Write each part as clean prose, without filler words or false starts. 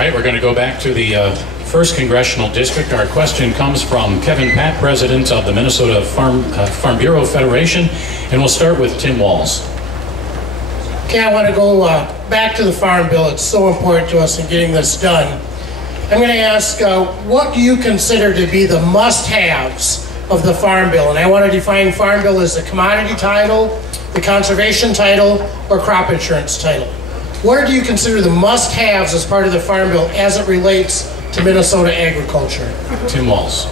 right, we're going to go back to the 1st Congressional District. Our question comes from Kevin Patt, President of the Minnesota Farm Bureau Federation, and we'll start with Tim Walz. Okay, I want to go back to the Farm Bill. It's so important to us in getting this done. I'm going to ask, what do you consider to be the must-haves of the Farm Bill? And I want to define Farm Bill as the commodity title, the conservation title, or crop insurance title. What do you consider the must-haves as part of the Farm Bill as it relates to Minnesota agriculture? Tim Walz.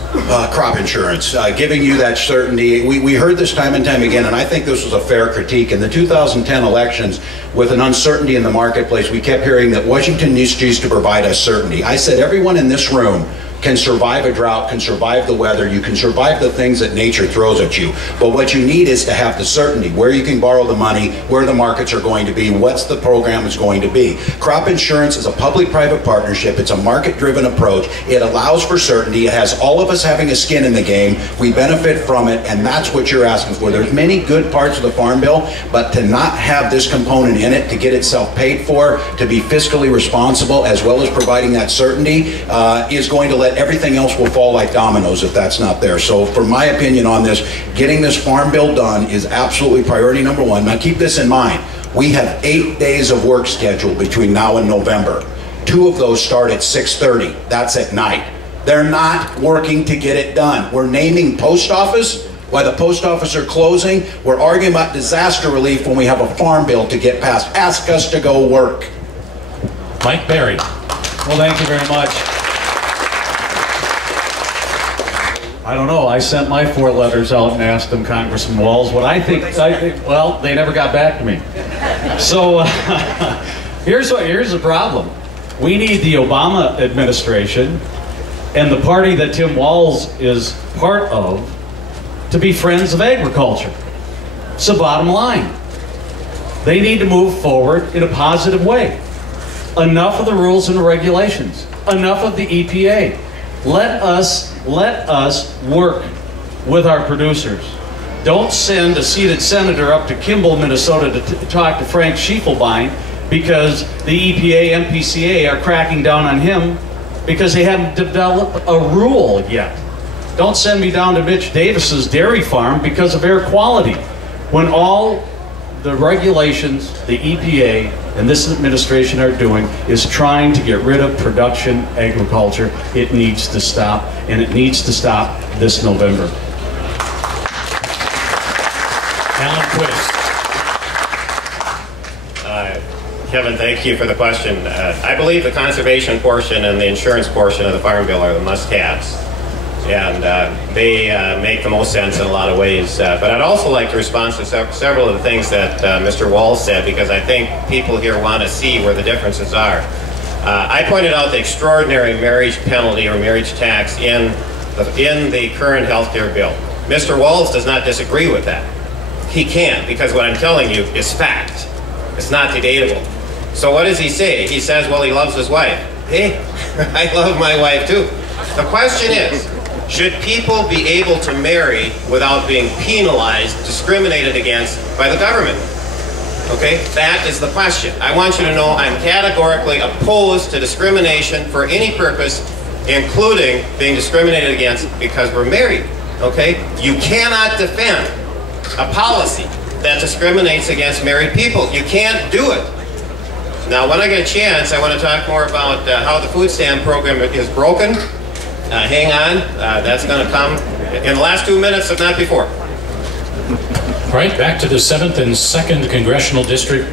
Crop insurance, giving you that certainty. We heard this time and time again, and I think this was a fair critique. In the 2010 elections, with an uncertainty in the marketplace, we kept hearing that Washington needs to provide us certainty. I said everyone in this room can survive a drought, can survive the weather, you can survive the things that nature throws at you. But what you need is to have the certainty, where you can borrow the money, where the markets are going to be, what's the program is going to be. Crop insurance is a public-private partnership. It's a market-driven approach. It allows for certainty. It has all of us having a skin in the game. We benefit from it, and that's what you're asking for. There's many good parts of the Farm Bill, but to not have this component in it, to get itself paid for, to be fiscally responsible, as well as providing that certainty, is going to let everything else will fall like dominoes if that's not there. So for my opinion on this, getting this Farm Bill done is absolutely priority number one. Now keep this in mind. We have 8 days of work scheduled between now and November. 2 of those start at 6:30. That's at night. They're not working to get it done. We're naming post office while the post office are closing. We're arguing about disaster relief when we have a Farm Bill to get passed. Ask us to go work. Mike Parry. Well, thank you very much. I don't know. I sent my 4 letters out and asked them, Congressman Walz, what I think. Well, they never got back to me. So here's the problem. We need the Obama administration and the party that Tim Walz is part of to be friends of agriculture. It's the bottom line. They need to move forward in a positive way. Enough of the rules and the regulations. Enough of the EPA. Let us work with our producers. Don't send a seated senator up to Kimball, Minnesota to talk to Frank Schiefelbein because the EPA, MPCA are cracking down on him because they haven't developed a rule yet. Don't send me down to Mitch Davis's dairy farm because of air quality. When all the regulations, the EPA, and this administration are doing is trying to get rid of production agriculture. It needs to stop, and it needs to stop this November. Quist. Kevin, thank you for the question. I believe the conservation portion and the insurance portion of the Farm Bill are the must-haves. And they make the most sense in a lot of ways. But I'd also like to respond to several of the things that Mr. Walz said, because I think people here want to see where the differences are. I pointed out the extraordinary marriage penalty or marriage tax in the current health care bill. Mr. Walz does not disagree with that. He can't, because what I'm telling you is fact. It's not debatable. So what does he say? He says, well, he loves his wife. Hey, I love my wife too. The question is, should people be able to marry without being penalized, discriminated against by the government? Okay, that is the question. I want you to know I'm categorically opposed to discrimination for any purpose, including being discriminated against because we're married. Okay, you cannot defend a policy that discriminates against married people. You can't do it. Now, when I get a chance, I want to talk more about how the food stamp program is broken. Hang on, that's going to come in the last 2 minutes, if not before. All right, back to the 7th and 2nd Congressional District.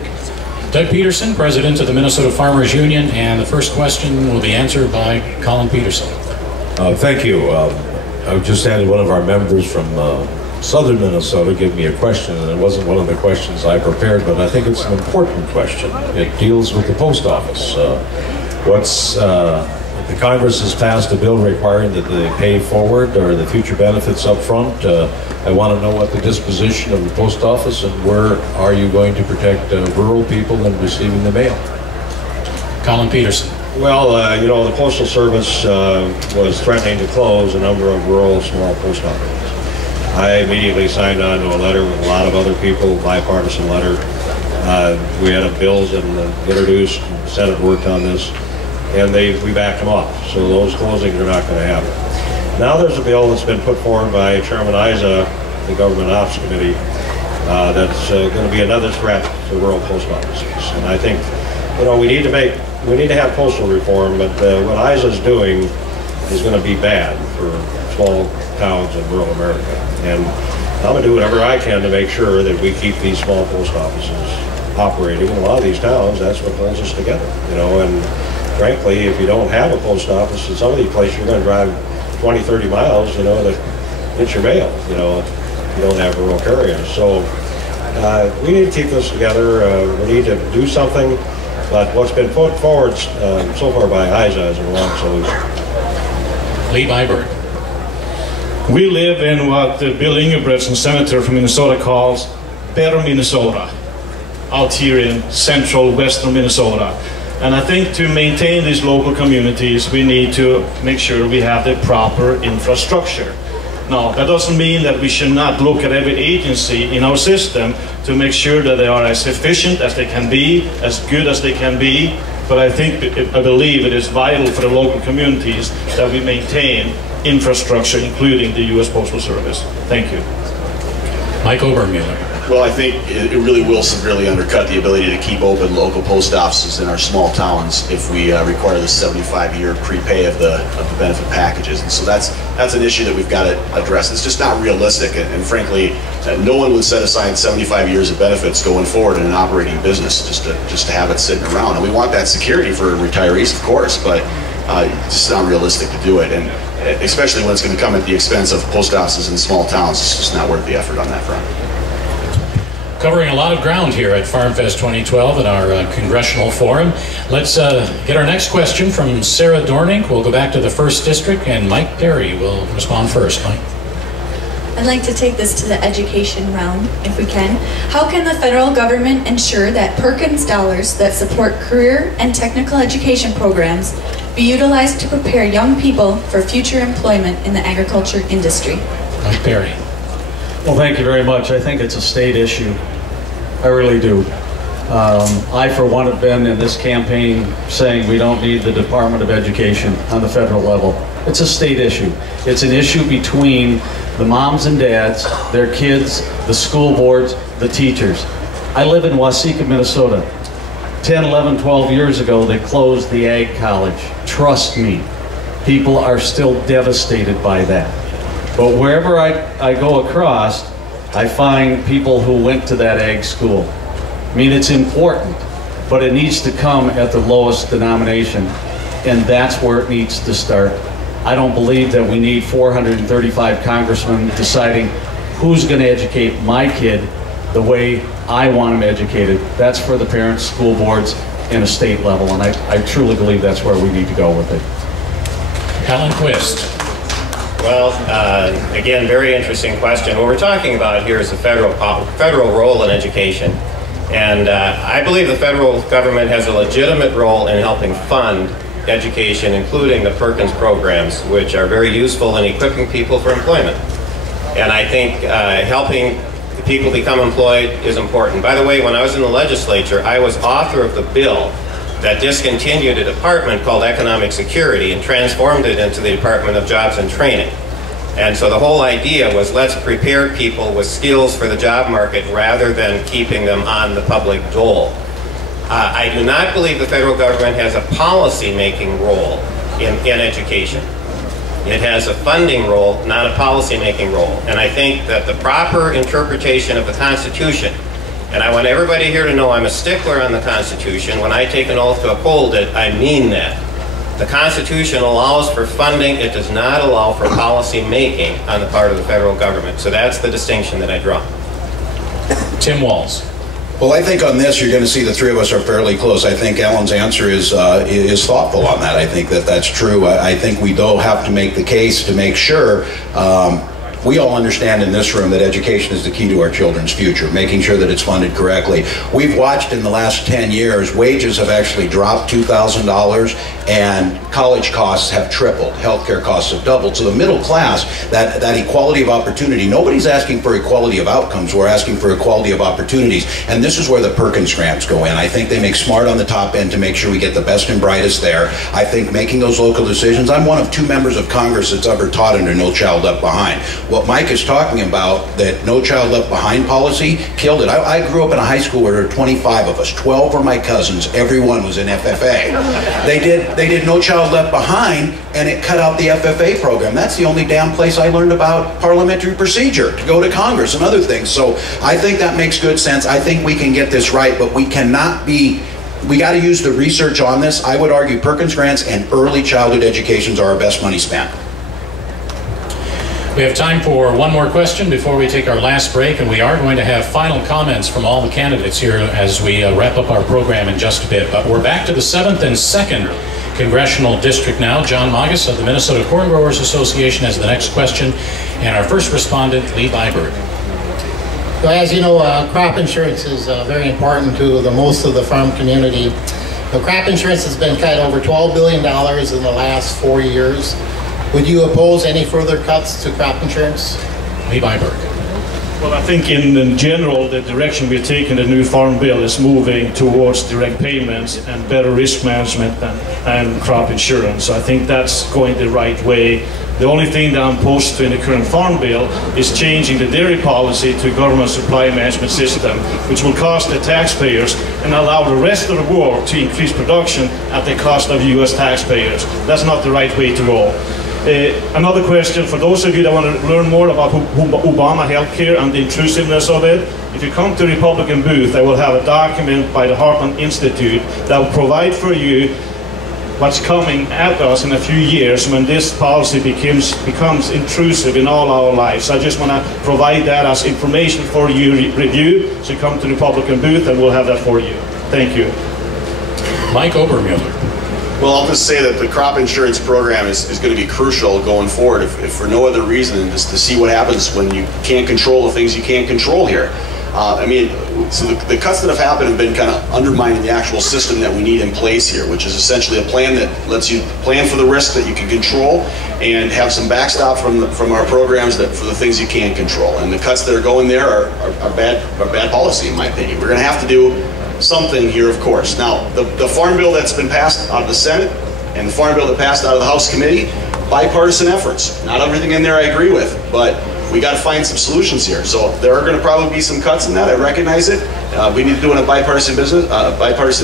Doug Peterson, President of the Minnesota Farmers Union, and the first question will be answered by Colin Peterson. Thank you. I just had one of our members from southern Minnesota give me a question, and it wasn't one of the questions I prepared, but I think it's an important question. It deals with the post office. The Congress has passed a bill requiring that they pay forward or the future benefits up front. I want to know what the disposition of the post office and where are you going to protect rural people in receiving the mail? Colin Peterson. Well, you know, the Postal Service was threatening to close a number of rural small post offices. I immediately signed on to a letter with a lot of other people, bipartisan letter. We had bills introduced, the Senate worked on this. and we backed them off. So those closings are not going to happen. Now there's a bill that's been put forward by Chairman Isa, the Government Ops Committee, that's going to be another threat to rural post offices. And I think, we need to have postal reform, but what Isa's doing is going to be bad for small towns in rural America. And I'm going to do whatever I can to make sure that we keep these small post offices operating. In a lot of these towns, that's what holds us together, and frankly, if you don't have a post office in some of these places, you're going to drive 20, 30 miles, to get your mail, if you don't have rural carriers. So we need to keep this together. We need to do something, but what's been put forward so far by ISA is a wrong solution. Lee Byberg. We live in what Bill Ingebretson, senator from Minnesota, calls better Minnesota, out here in central western Minnesota. And I think to maintain these local communities, we need to make sure we have the proper infrastructure. Now, that doesn't mean that we should not look at every agency in our system to make sure that they are as efficient as they can be, as good as they can be. But I believe it is vital for the local communities that we maintain infrastructure, including the U.S. Postal Service. Thank you. Mike Obermuller. Well, I think it really will severely undercut the ability to keep open local post offices in our small towns if we require the 75-year prepay of the benefit packages. And so that's an issue that we've got to address. It's just not realistic, and frankly, no one would set aside 75 years of benefits going forward in an operating business just to have it sitting around. And we want that security for retirees, of course, but it's just not realistic to do it. And especially when it's going to come at the expense of post offices in small towns, it's just not worth the effort on that front. Covering a lot of ground here at FarmFest 2012 in our Congressional Forum. Let's get our next question from Sarah Dorning. We'll go back to the 1st District, and Mike Parry will respond first. Mike. I'd like to take this to the education realm, if we can. How can the federal government ensure that Perkins dollars that support career and technical education programs be utilized to prepare young people for future employment in the agriculture industry? Mike Parry. Well, thank you very much. I think it's a state issue. I really do. I, for one, have been in this campaign saying we don't need the Department of Education on the federal level. It's a state issue. It's an issue between the moms and dads, their kids, the school boards, the teachers. I live in Waseca, Minnesota. 10, 11, 12 years ago, they closed the Ag College. Trust me, people are still devastated by that. But wherever I go across, I find people who went to that ag school. I mean, it's important, but it needs to come at the lowest denomination, and that's where it needs to start. I don't believe that we need 435 congressmen deciding who's going to educate my kid the way I want them educated. That's for the parents, school boards, and a state level, and I truly believe that's where we need to go with it. Alan Quist. Well, again, very interesting question. What we're talking about here is the federal role in education. And I believe the federal government has a legitimate role in helping fund education, including the Perkins programs, which are very useful in equipping people for employment. And I think helping people become employed is important. By the way, when I was in the legislature, I was author of the bill that discontinued a department called Economic Security and transformed it into the Department of Jobs and Training. And so the whole idea was, let's prepare people with skills for the job market rather than keeping them on the public dole. I do not believe the federal government has a policy-making role in education. It has a funding role, not a policy-making role. And I think that the proper interpretation of the Constitution, and I want everybody here to know I'm a stickler on the Constitution. When I take an oath to uphold it, I mean that. The Constitution allows for funding. It does not allow for policy making on the part of the federal government. So that's the distinction that I draw. Tim Walz. Well, I think on this, you're going to see the three of us are fairly close. I think Alan's answer is thoughtful on that. I think that that's true. I think we, though, have to make the case to make sure we all understand in this room that education is the key to our children's future, making sure that it's funded correctly. We've watched in the last 10 years, wages have actually dropped $2,000 and college costs have tripled, healthcare costs have doubled. So the middle class, that equality of opportunity, nobody's asking for equality of outcomes, we're asking for equality of opportunities. And this is where the Perkins grants go in. I think they make smart on the top end to make sure we get the best and brightest there. I think making those local decisions, I'm one of 2 members of Congress that's ever taught under No Child Left Behind. What Mike is talking about, that No Child Left Behind policy, killed it. I grew up in a high school where there were 25 of us. 12 were my cousins. Everyone was in FFA. They did No Child Left Behind, and it cut out the FFA program. That's the only damn place I learned about parliamentary procedure, to go to Congress and other things. So I think that makes good sense. I think we can get this right, but we cannot be, we got to use the research on this. I would argue Perkins grants and early childhood educations are our best money spent. We have time for one more question before we take our last break, and we are going to have final comments from all the candidates here as we wrap up our program in just a bit. But we're back to the 7th and 2nd Congressional District now. John Magus of the Minnesota Corn Growers Association has the next question, and our first respondent, Lee Byberg. So as you know, crop insurance is very important to most of the farm community. The crop insurance has been cut over $12 billion in the last 4 years. Would you oppose any further cuts to crop insurance? Lee Byberg. Well, I think in general, the direction we're taking the new farm bill is moving towards direct payments and better risk management and crop insurance. So I think that's going the right way. The only thing that I'm opposed to in the current farm bill is changing the dairy policy to a government supply management system, which will cost the taxpayers and allow the rest of the world to increase production at the cost of U.S. taxpayers. That's not the right way to go. Another question, for those of you that want to learn more about Obama healthcare and the intrusiveness of it, if you come to the Republican booth, I will have a document by the Heartland Institute that will provide for you what's coming at us in a few years when this policy becomes intrusive in all our lives. I just want to provide that as information for you review, so come to the Republican booth and we'll have that for you. Thank you. Mike Obermuller. Well, I'll just say that the crop insurance program is going to be crucial going forward, if for no other reason than just to see what happens when you can't control the things you can't control here. I mean, so the cuts that have happened have been kind of undermining the actual system that we need in place here, which is essentially a plan that lets you plan for the risk that you can control and have some backstop from our programs that for the things you can't control. And the cuts that are going there are bad policy, in my opinion. We're going to have to do something here, of course. Now, the farm bill that's been passed out of the Senate and the farm bill that passed out of the House committee, bipartisan efforts. Not everything in there I agree with, but we got to find some solutions here. So there are going to probably be some cuts in that. I recognize it. We need to do it on a bipartisan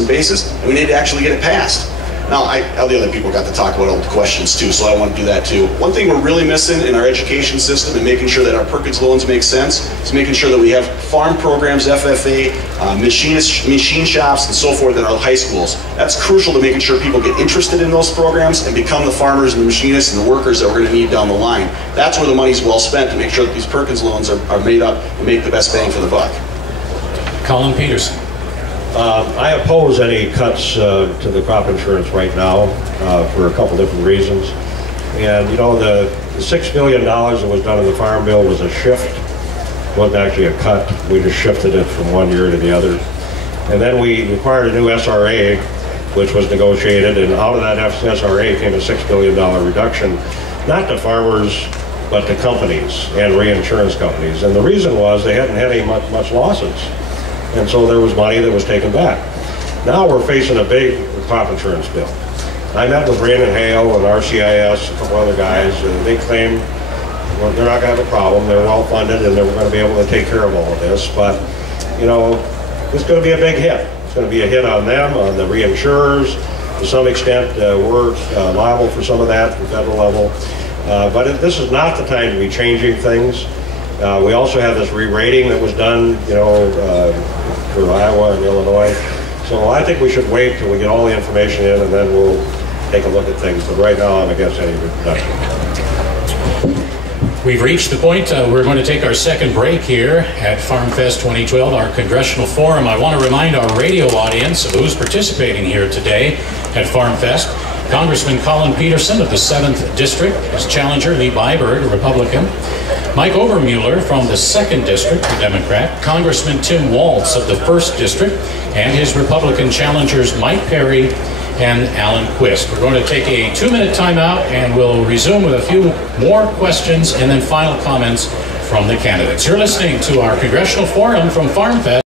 basis, and we need to actually get it passed. Now, all the other people got to talk about all the questions too, so I want to do that too. One thing we're really missing in our education system and making sure that our Perkins loans make sense is making sure that we have farm programs, FFA, machine shops, and so forth in our high schools. That's crucial to making sure people get interested in those programs and become the farmers and the machinists and the workers that we're going to need down the line. That's where the money's well spent, to make sure that these Perkins loans are made up and make the best bang for the buck. Colin Peterson. I oppose any cuts to the crop insurance right now for a couple different reasons. And you know, the $6 billion that was done in the farm bill was a shift. It wasn't actually a cut. We just shifted it from one year to the other. And then we required a new SRA, which was negotiated, and out of that SRA came a $6 billion reduction, not to farmers, but to companies and reinsurance companies. And the reason was they hadn't had any much losses. And so there was money that was taken back. Now we're facing a big crop insurance bill. I met with Rain and Hale and RCIS, a couple other guys, and they claim they're not going to have a problem. They're well funded and they're going to be able to take care of all of this. But, you know, it's going to be a big hit. It's going to be a hit on them, on the reinsurers. To some extent, we're liable for some of that at the federal level. But this is not the time to be changing things. We also have this re-rating that was done, you know, for Iowa and Illinois. So I think we should wait till we get all the information in and then we'll take a look at things. But right now I'm against any reduction. We've reached the point we're going to take our second break here at FarmFest 2012, our Congressional Forum. I want to remind our radio audience of who's participating here today at FarmFest. Congressman Colin Peterson of the 7th District, his challenger Lee Byberg, a Republican. Mike Obermuller from the 2nd District, the Democrat, Congressman Tim Walz of the 1st District, and his Republican challengers Mike Parry and Alan Quist. We're going to take a 2-minute timeout and we'll resume with a few more questions and then final comments from the candidates. You're listening to our Congressional Forum from FarmFest.